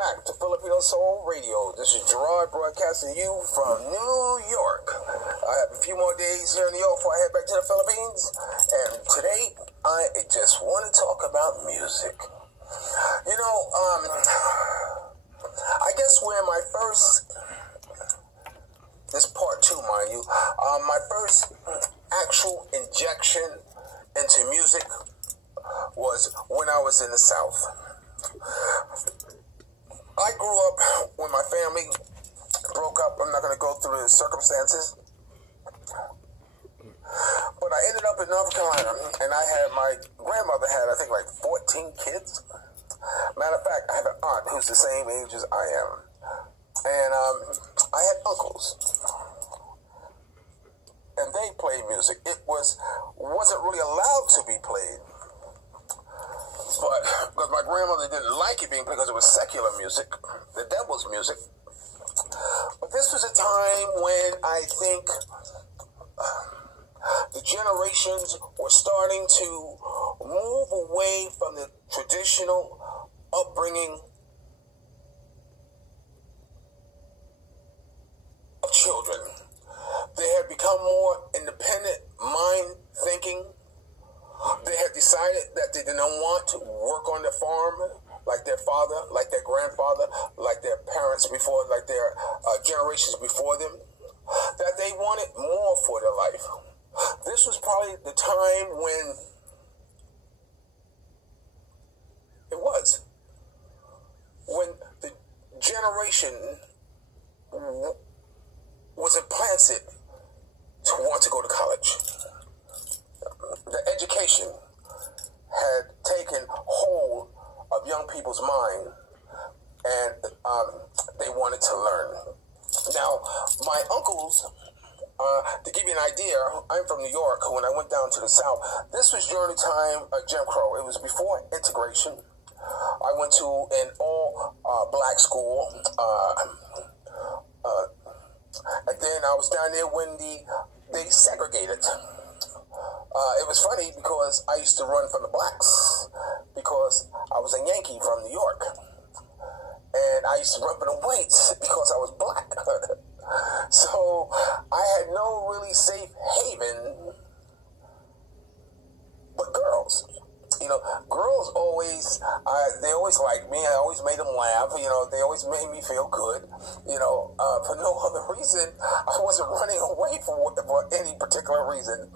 back to Filipino Soul Radio. This is Gerard broadcasting you from New York. I have a few more days here in New York before I head back to the Philippines. And today, I just want to talk about music. You know, I guess where my first, this part two, mind you, my first actual injection into music was when I was in the South. I grew up when my family broke up. I'm not going to go through the circumstances. But I ended up in North Carolina, and my grandmother had, I think, like 14 kids. Matter of fact, I have an aunt who's the same age as I am. And I had uncles. And they played music. It wasn't really allowed to be played. But because my grandmother didn't like it because it was secular music, the devil's music. But this was a time when I think the generations were starting to move away from the traditional upbringing of children. They had become more independent mind thinking. They had decided that they didn't want to work on the farm like their father, like their grandfather, like their parents before, like their generations before them. That they wanted more for their life. This was probably the time when the generation was implanted to want to go to college. The education had taken hold of young people's mind, and they wanted to learn. Now, my uncles, to give you an idea, I'm from New York. When I went down to the South, this was during the time of Jim Crow. It was before integration. I went to an all-black school, and then I was down there when they segregated. It was funny because I used to run from the blacks because I was a Yankee from New York. And I used to run from the whites because I was black. So I had no really safe haven but girls. You know, girls always, they always liked me. I always made them laugh. You know, they always made me feel good. You know, for no other reason. I wasn't running away for any particular reason.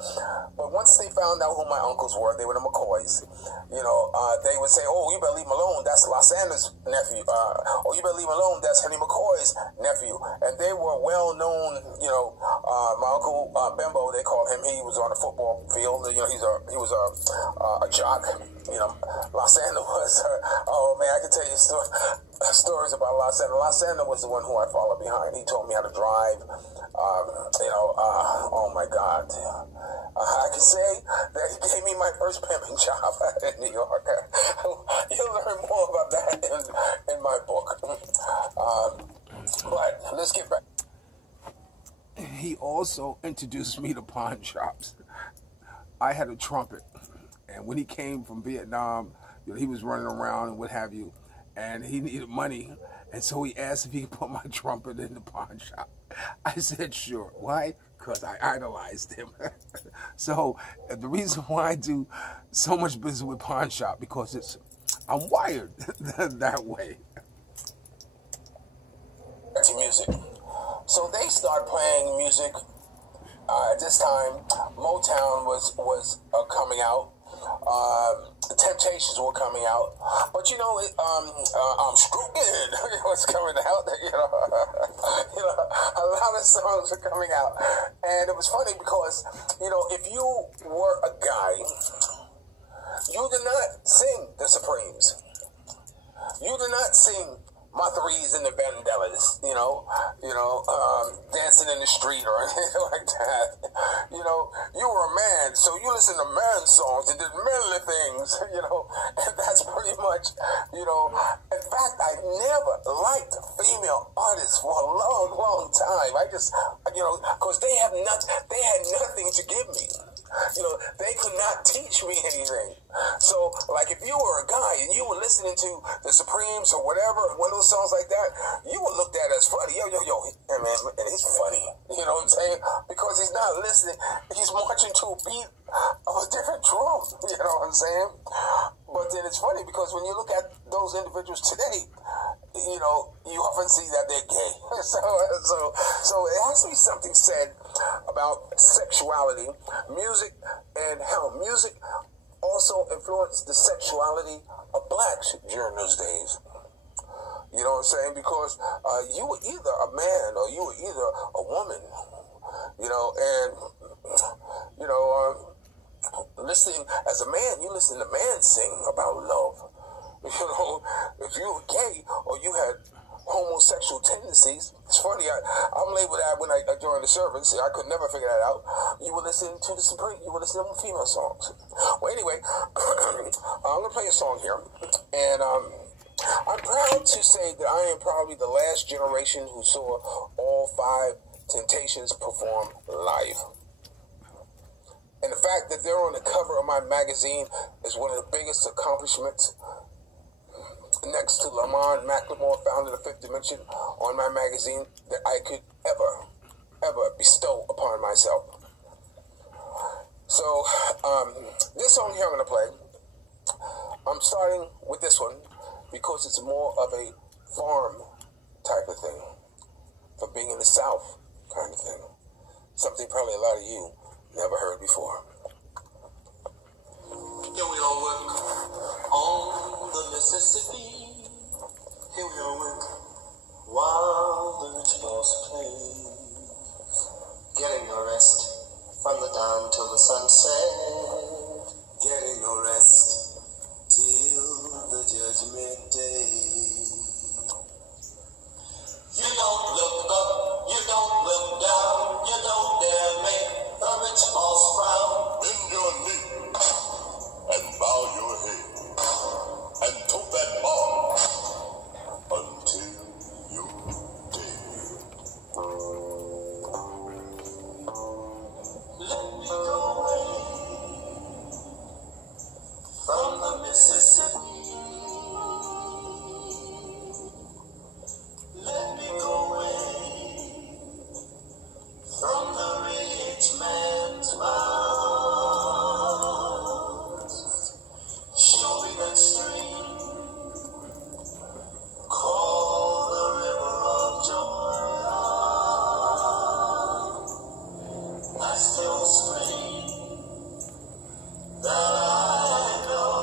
But once they found out who my uncles were, they were the McCoys. You know, they would say, "Oh, you better leave him alone. That's Lysander's nephew." "Oh, you better leave him alone. That's Henry McCoy's nephew." And they were well-known. You know, my uncle Bembo, they called him. He was on the football field. You know, he was a jock. You know, Lysander was, oh man, I can tell you stories about Lysander. Lysander was the one who I followed behind. He taught me how to drive. You know, oh my God. I can say that he gave me my first pimping job in New York. You'll learn more about that in my book. But let's get back. He also introduced me to pawn shops. I had a trumpet. And when he came from Vietnam, you know, he was running around and what have you, and he needed money, and so he asked if he could put my trumpet in the pawn shop. I said, sure. Why? Because I idolized him. So the reason why I do so much business with pawn shop, because I'm wired that way. To music. So they start playing music. At this time, Motown was coming out. The Temptations were coming out, but you know, I'm screwing. What's coming out? You know, a lot of songs are coming out, and it was funny because, you know, if you were a guy, you did not sing the Supremes. You did not sing My Threes and the Vandellas, you know, Dancing in the Street or anything like that. You know, you were a man, so you listen to man's songs and did manly things, you know, and that's pretty much, you know. In fact, I never liked female artists for a long, long time. I just, you know, because they had nothing to give me. You know, they could not teach me anything. So, like, if you were a guy and you were listening to the Supremes or whatever, one of those songs like that, you were looked at as funny. Yo, hey man, and he's funny. You know what I'm saying? Because he's not listening. He's marching to a beat of a different drum. You know what I'm saying? But then it's funny because when you look at those individuals today, you know, you often see that they're gay. So it has to be something said about sexuality, music, and how music also influenced the sexuality of blacks during those days. You know what I'm saying? Because you were either a man or you were either a woman. You know, and you know, listening as a man, you listen to man sing about love. You know, if you were gay or you had homosexual tendencies, it's funny. I'm labeled that when during the service. I could never figure that out. You were listening to the Supreme. You were listening to female songs. Well, anyway, I'm gonna play a song here, and I'm proud to say that I am probably the last generation who saw all 5 Temptations perform live. And the fact that they're on the cover of my magazine is one of the biggest accomplishments, next to Lamont McLemore, founder of the Fifth Dimension, on my magazine, that I could ever bestow upon myself. So, this song here I'm going to play, I'm starting with this one because it's more of a farm type of thing, for being in the South kind of thing. Something probably a lot of you never heard before. Here we all work on the Mississippi. Here we all work while the rich boss plays, getting no rest from the dawn till the sunset, getting no rest till the judgment day. You don't look up, you don't look down, you don't dare make the rich boss frown. Bend your knee and bow your head and tote that ball until you're dead. Let me go away from the Mississippi. Let me go away from the rich man's mouth. Show me that stream called the River of Joy. That's the old stream that I know.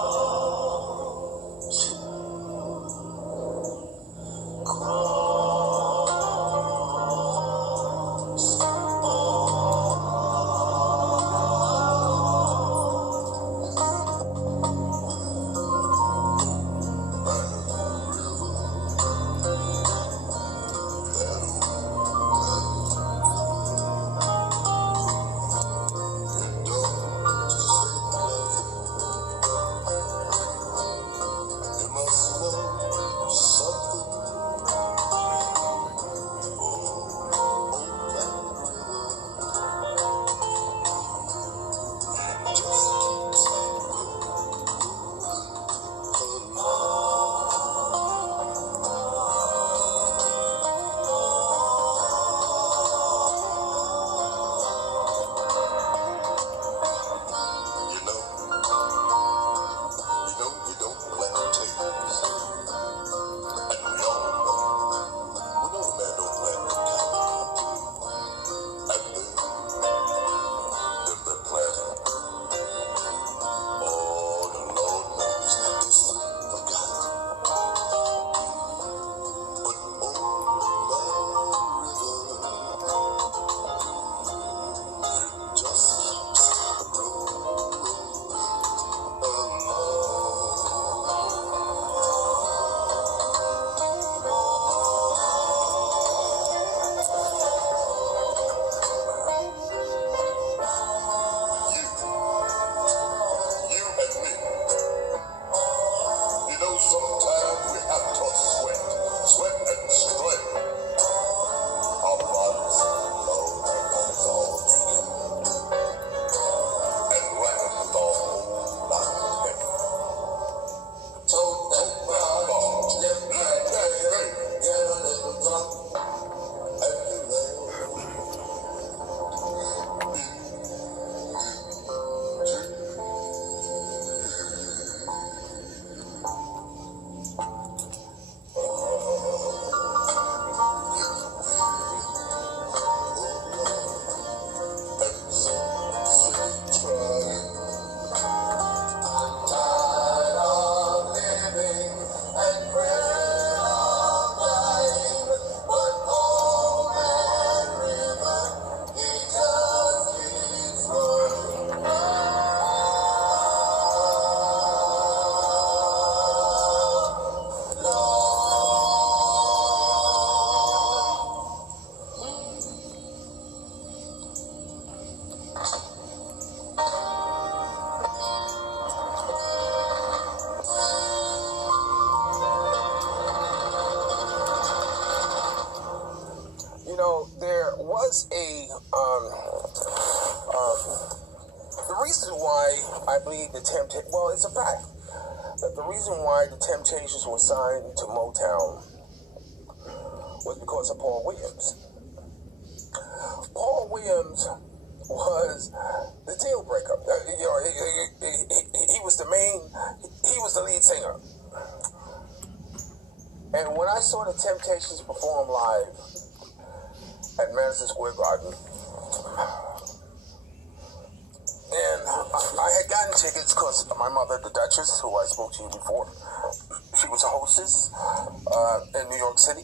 was the reason why I believe it's a fact that the reason why the Temptations were signed to Motown was because of Paul Williams. Paul Williams was the deal breaker. He was the lead singer. And when I saw the Temptations perform live at Madison Square Garden, and I had gotten tickets because my mother, the Duchess, who I spoke to you before, she was a hostess in New York City.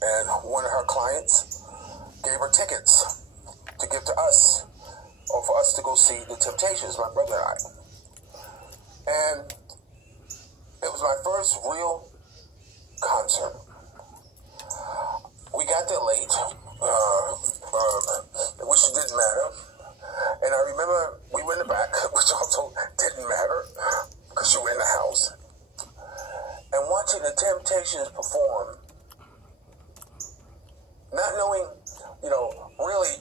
And one of her clients gave her tickets to give to us, or for us to go see the Temptations, my brother and I. And it was my first real concert. We got there late, which didn't matter. And I remember we were in the back, which also didn't matter because you were in the house. And watching the Temptations perform, not knowing, really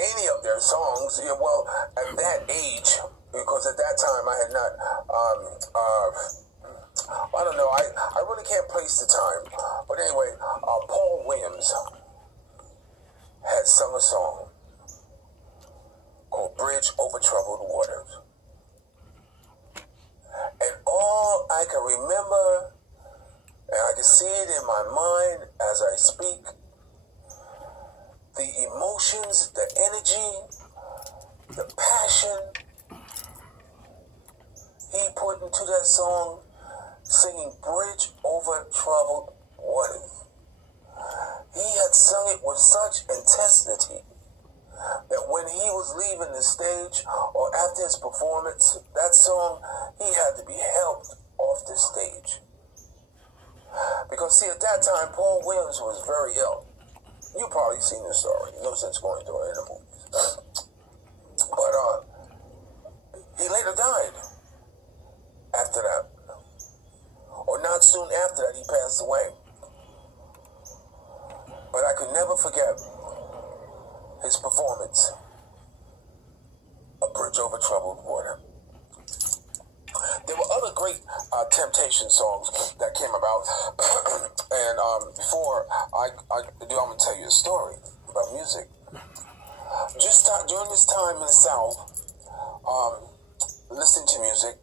any of their songs, well, at that age, because at that time I had not, I don't know, I really can't place the time. But anyway, Paul Williams had sung a song called Bridge Over Troubled Waters. And all I can remember, and I can see it in my mind as I speak, the emotions, the energy, the passion he put into that song, singing Bridge Over Troubled Waters. He had sung it with such intensity that when he was leaving the stage or after his performance, that song, he had to be helped off the stage. Because see, at that time, Paul Williams was very ill. You've probably seen the story. No sense going through it in the movies. But he later died after that. Or not soon after that, he passed away. But I could never forget his performance of Bridge Over Troubled Water. There were other great Temptation songs that came about. And before I'm going to tell you a story about music. Just during this time in the South, listening to music,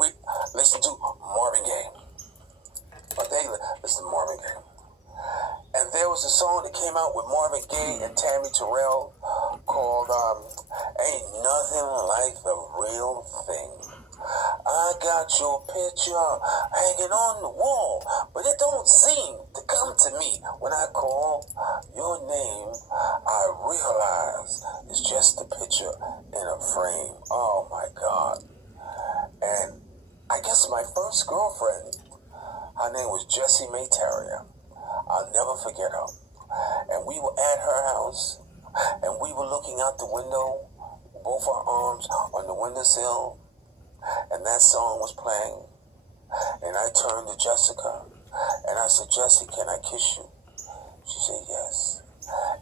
we listened to Marvin Gaye. They listened to Marvin Gaye. And there was a song that came out with Marvin Gaye and Tammy Terrell called Ain't Nothing Like the Real Thing. I got your picture hanging on the wall, but it don't seem to come to me. When I call your name, I realize it's just a picture in a frame. Oh my God. And I guess my first girlfriend, her name was Jessie Mae Terrier. I'll never forget her. And we were at her house, and we were looking out the window, both our arms on the windowsill, and that song was playing. And I turned to Jessica, and I said, Jessie, can I kiss you? She said, yes.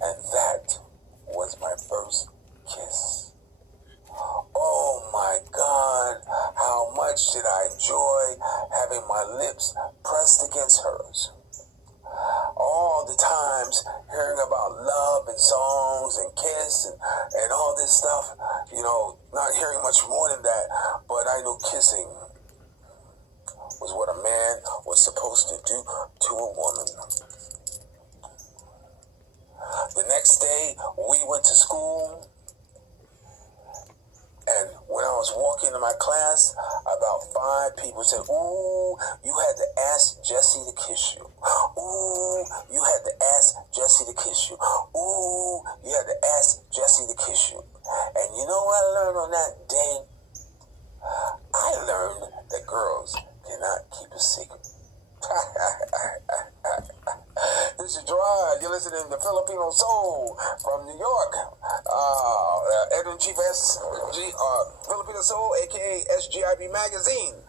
And that was my first kiss. Oh my God, how much did I enjoy having my lips pressed against hers. All the times hearing about love and songs and kiss and all this stuff, not hearing much more than that, but I knew kissing was what a man was supposed to do to a woman. The next day, we went to school, and when I was walking to my class, about 5 people said, ooh, you had to ask Jessie to kiss you. Ooh, you had to ask Jessie to kiss you. Ooh, you had to ask Jessie to kiss you. And you know what I learned on that day? I learned that girls cannot keep a secret. This is Gerard. You're listening to Filipino Soul from New York. Editor-in-Chief Filipino Popular Soul, aka SGIB Magazine.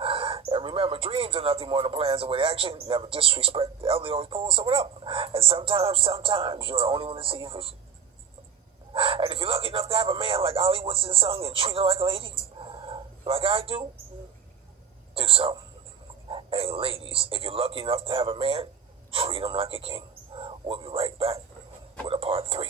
And remember, dreams are nothing more than plans with action. Never disrespect the elderly, always pull someone up. And sometimes you're the only one to see your vision. And if you're lucky enough to have a man like Ollie Woodson sung and treat her like a lady, like I do so. And ladies, if you're lucky enough to have a man, treat him like a king. We'll be right back with a part 3.